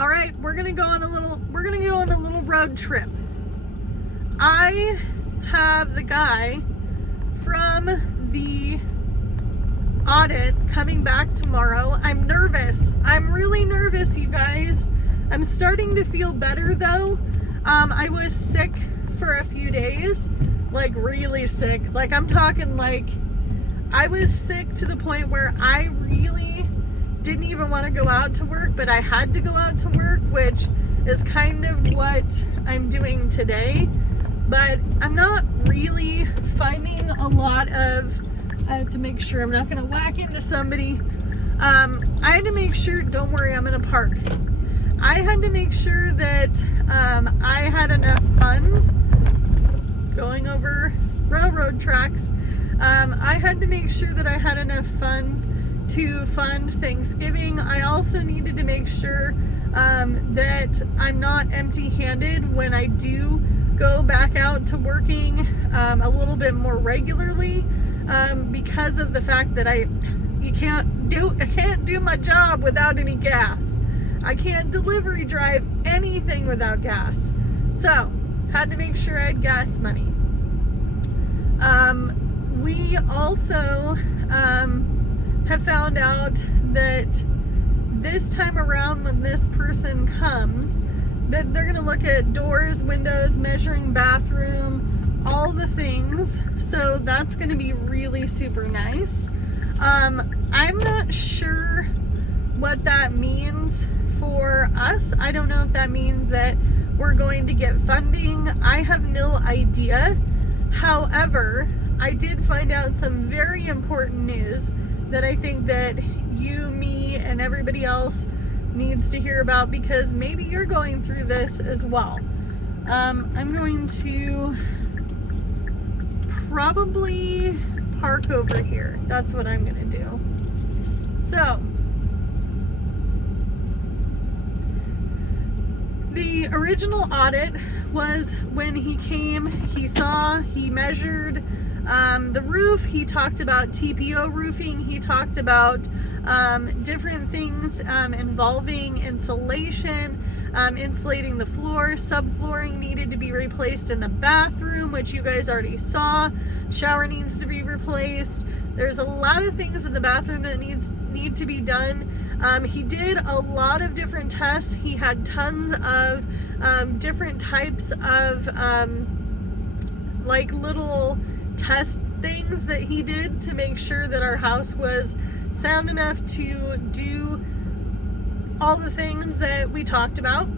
All right, we're gonna go on a little road trip. I have the guy from the audit coming back tomorrow. I'm nervous. I'm really nervous, you guys. I'm starting to feel better though. I was sick for a few days, like really sick. Like I'm talking like I was sick to the point where I really didn't even want to go out to work, but I had to go out to work, which is kind of what I'm doing today. But I'm not really finding a lot of, I have to make sure I'm not going to whack into somebody. I had to make sure, don't worry, I'm going to park. I had to make sure that I had enough funds going over railroad tracks. I had to make sure that I had enough funds to fund Thanksgiving. I also needed to make sure that I'm not empty-handed when I do go back out to working a little bit more regularly, because of the fact that I can't do my job without any gas. I can't delivery drive anything without gas. So, had to make sure I had gas money. We also have found out that this time around when this person comes, that they're going to look at doors, windows, measuring bathroom, all the things. So that's going to be really super nice. I'm not sure what that means for us. I don't know if that means that we're going to get funding. I have no idea. However, I did find out some very important news that I think that you, me, and everybody else needs to hear about, because maybe you're going through this as well. I'm going to probably park over here. That's what I'm going to do. So, the original audit was when he came, he measured the roof, he talked about TPO roofing, he talked about different things involving insulation, insulating the floor, subflooring needed to be replaced in the bathroom, which you guys already saw. Shower needs to be replaced. There's a lot of things in the bathroom that need to be done. He did a lot of different tests. He had tons of different types of like little test things that he did to make sure that our house was sound enough to do all the things that we talked about.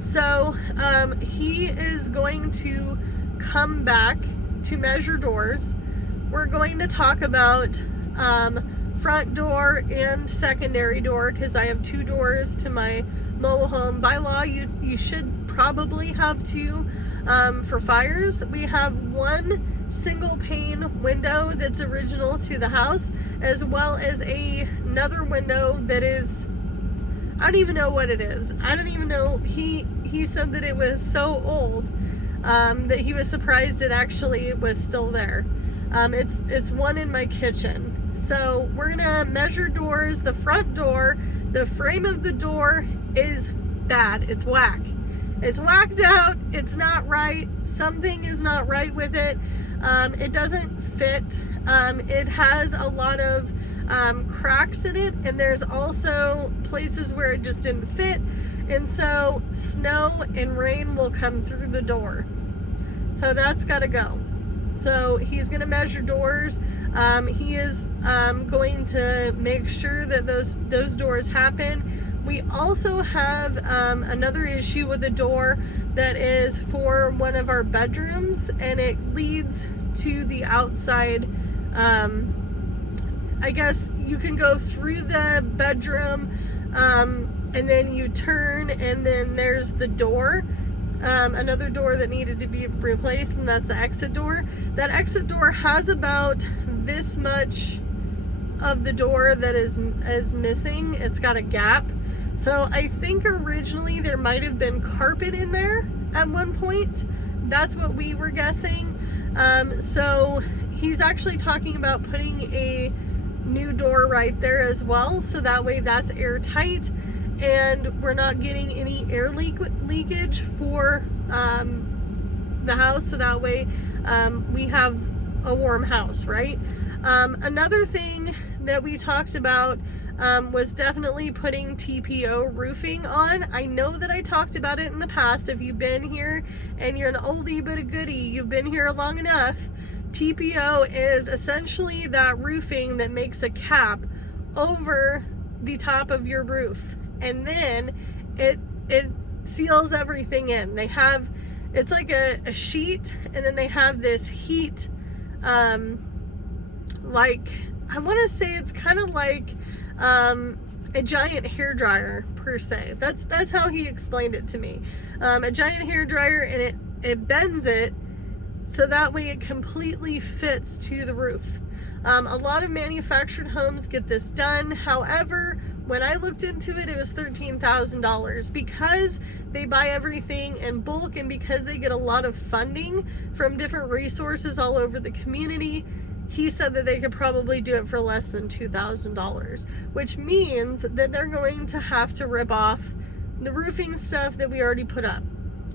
So he is going to come back to measure doors. We're going to talk about front door and secondary door, because I have 2 doors to my mobile home. By law, you should probably have 2 for fires. We have 1 single pane window that's original to the house, as well as another window that is, I don't even know what it is. I don't even know. He said that it was so old that he was surprised it actually was still there. It's one in my kitchen. So we're gonna measure doors. The front door, the frame of the door is bad. It's whack. It's whacked out. It's not right. Something is not right with it. It doesn't fit. It has a lot of cracks in it, and there's also places where it just didn't fit, and so snow and rain will come through the door. So that's got to go. So he's going to measure doors. He is going to make sure that those doors happen. We also have another issue with a door that is for one of our bedrooms, and it leads to the outside. I guess you can go through the bedroom, and then you turn, and then there's the door. Another door that needed to be replaced, and that's the exit door. That exit door has about this much of the door that is missing. It's got a gap. So I think originally there might have been carpet in there at one point. That's what we were guessing. So he's actually talking about putting a new door right there as well, so that way that's airtight. and we're not getting any air leakage for the house, so that way we have a warm house, right? Another thing that we talked about was definitely putting TPO roofing on. I know that I talked about it in the past. If you've been here and you're an oldie but a goodie, you've been here long enough. TPO is essentially that roofing that makes a cap over the top of your roof, and then it seals everything in. They have, it's like a sheet, and then they have this heat, like, I want to say it's kind of like a giant hair dryer per se. That's how he explained it to me. A giant hair dryer, and it bends it so that way it completely fits to the roof. A lot of manufactured homes get this done. However, when I looked into it, it was $13,000 because they buy everything in bulk, and because they get a lot of funding from different resources all over the community. He said that they could probably do it for less than $2,000, which means that they're going to have to rip off the roofing stuff that we already put up.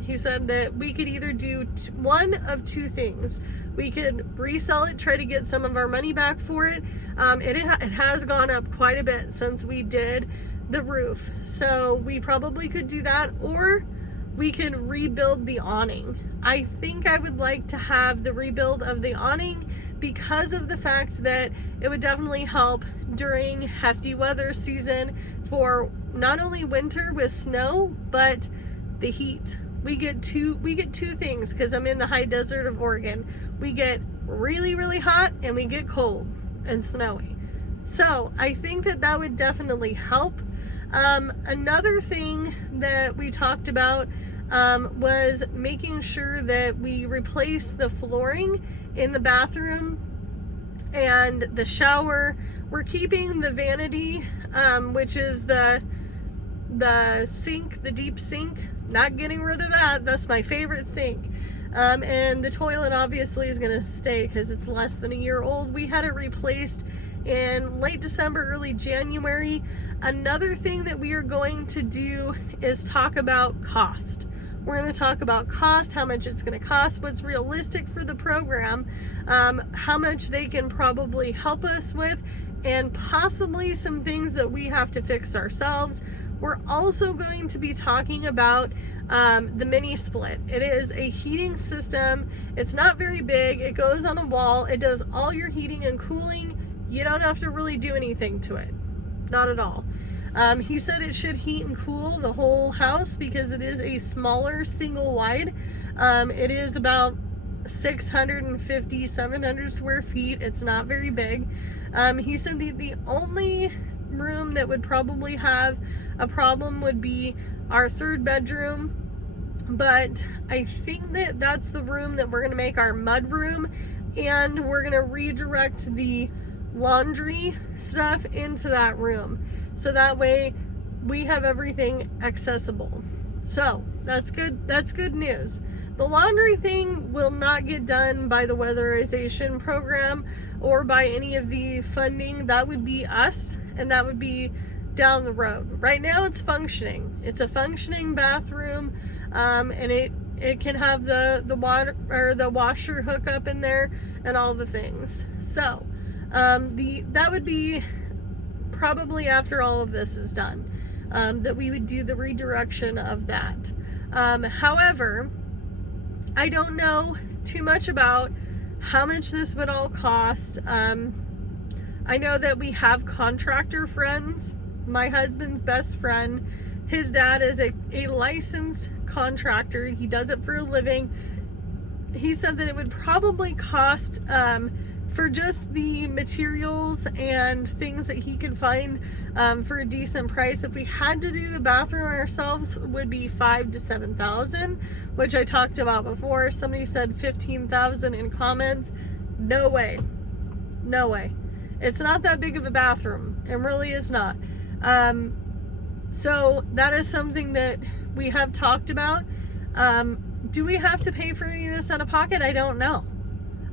He said that we could either do one of two things. We could resell it, try to get some of our money back for it. It has gone up quite a bit since we did the roof. So we probably could do that, or we could rebuild the awning. I think I would like to have the rebuild of the awning because of the fact that it would definitely help during hefty weather season for not only winter with snow, but the heat. We get two things because I'm in the high desert of Oregon. We get really, really hot, and we get cold and snowy. So I think that would definitely help. Another thing that we talked about was making sure that we replace the flooring in the bathroom and the shower. We're keeping the vanity, which is the sink, the deep sink. Not getting rid of that. That's my favorite sink. And the toilet obviously is going to stay because it's less than a year old. We had it replaced in late December, early January. Another thing that we are going to do is talk about cost. We're going to talk about cost, how much it's going to cost, what's realistic for the program, how much they can probably help us with, and possibly some things that we have to fix ourselves. We're also going to be talking about the mini split. It is a heating system. It's not very big. It goes on a wall. It does all your heating and cooling. You don't have to really do anything to it. Not at all. He said it should heat and cool the whole house because it is a smaller single wide. It is about 650, 700 square feet. It's not very big. He said the only room that would probably have a problem would be our third bedroom, but I think that that's the room that we're going to make our mud room, and we're going to redirect the laundry stuff into that room so that way we have everything accessible. So that's good news. The laundry thing will not get done by the weatherization program or by any of the funding. That would be us, and that would be down the road. Right now it's functioning. It's a functioning bathroom, and it can have the water or the washer hookup in there and all the things. So that would be probably after all of this is done, that we would do the redirection of that. However, I don't know too much about how much this would all cost. I know that we have contractor friends. My husband's best friend, his dad is a licensed contractor. He does it for a living. He said that it would probably cost, for just the materials and things that he could find for a decent price, if we had to do the bathroom ourselves, would be $5,000 to $7,000, which I talked about before. Somebody said $15,000 in comments. No way. No way. It's not that big of a bathroom. It really is not. So that is something that we have talked about. Do we have to pay for any of this out of pocket? I don't know.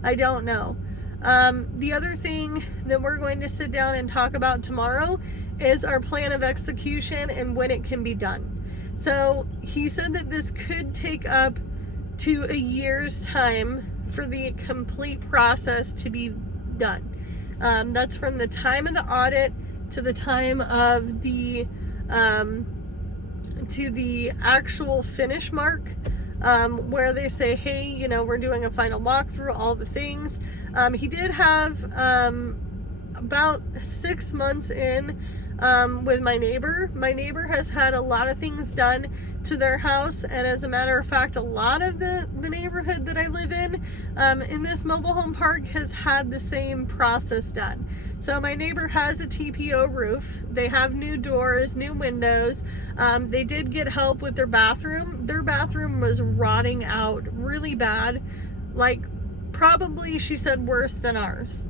The other thing that we're going to sit down and talk about tomorrow is our plan of execution and when it can be done. So he said that this could take up to a year's time for the complete process to be done. That's from the time of the audit to the time of the to the actual finish mark, where they say, hey, you know, we're doing a final walkthrough, all the things. He did have about 6 months in with my neighbor. My neighbor has had a lot of things done to their house, and as a matter of fact, a lot of the neighborhood that I live in this mobile home park has had the same process done. So my neighbor has a TPO roof. They have new doors, new windows. They did get help with their bathroom. Their bathroom was rotting out really bad, like probably, she said, worse than ours.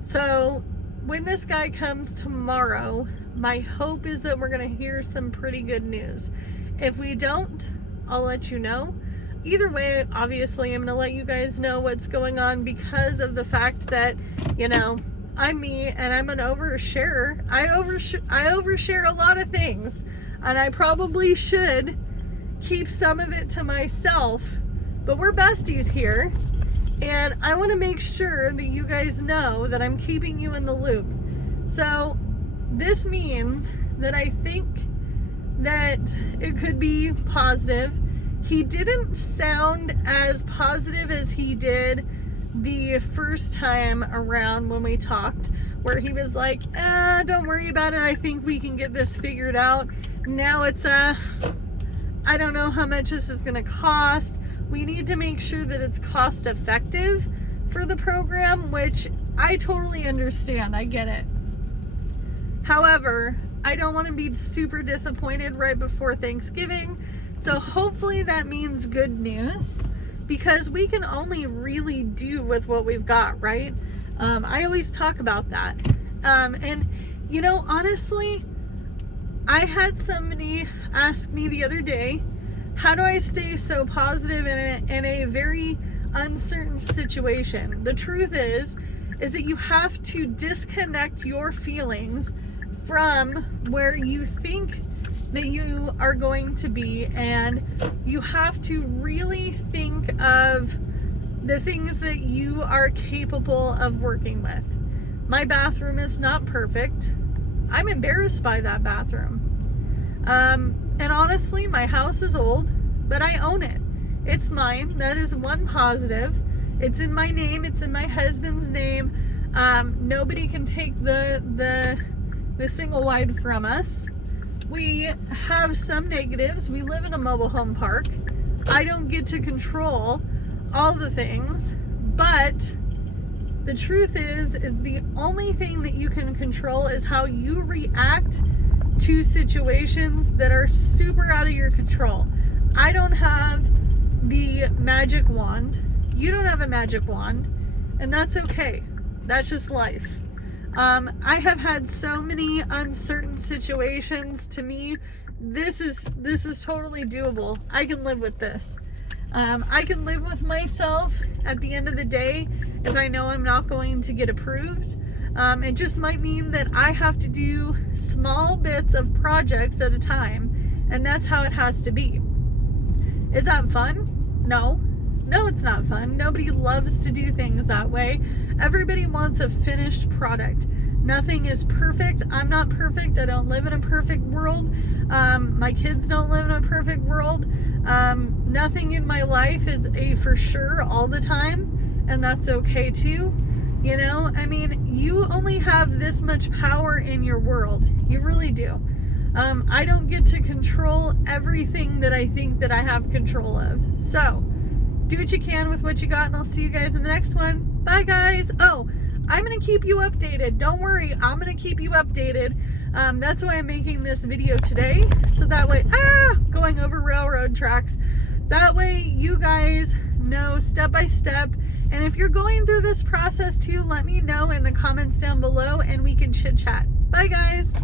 So when this guy comes tomorrow, my hope is that we're going to hear some pretty good news. If we don't, I'll let you know. Either way, obviously, I'm going to let you guys know what's going on because of the fact that, you know, I'm me and I'm an oversharer. I overshare a lot of things, and I probably should keep some of it to myself, but we're besties here, and I want to make sure that you guys know that I'm keeping you in the loop. So this means that I think that it could be positive. He didn't sound as positive as he did the first time around when we talked, where he was like, don't worry about it, I think we can get this figured out. Now it's I don't know how much this is going to cost. We need to make sure that it's cost effective for the program, which I totally understand. I get it. However, I don't want to be super disappointed right before Thanksgiving. So hopefully that means good news, because we can only really do with what we've got, right? I always talk about that. And, you know, honestly, I had somebody ask me the other day, how do I stay so positive in a very uncertain situation? The truth is that you have to disconnect your feelings from where you think that you are going to be, and you have to really think of the things that you are capable of working with. My bathroom is not perfect. I'm embarrassed by that bathroom. And honestly, my house is old, but I own it. It's mine. That is one positive. It's in my name. It's in my husband's name. Nobody can take the single wide from us. We have some negatives. We live in a mobile home park. I don't get to control all the things, but the truth is the only thing that you can control is how you react to situations that are super out of your control. I don't have the magic wand. You don't have a magic wand, and that's okay. That's just life. I have had so many uncertain situations. To me, this is totally doable. I can live with this. I can live with myself at the end of the day if I know I'm not going to get approved. It just might mean that I have to do small bits of projects at a time, and that's how it has to be. Is that fun? No, it's not fun. Nobody loves to do things that way. Everybody wants a finished product. Nothing is perfect. I'm not perfect. I don't live in a perfect world. My kids don't live in a perfect world. Nothing in my life is a for sure all the time, and that's okay too. You know, I mean, you only have this much power in your world. You really do. I don't get to control everything that I think that I have control of. So, do what you can with what you got, and I'll see you guys in the next one. Bye, guys. Oh, I'm going to keep you updated. Don't worry. I'm going to keep you updated. That's why I'm making this video today. So that way, going over railroad tracks. That way you guys know step by step. And if you're going through this process too, let me know in the comments down below and we can chit chat. Bye, guys.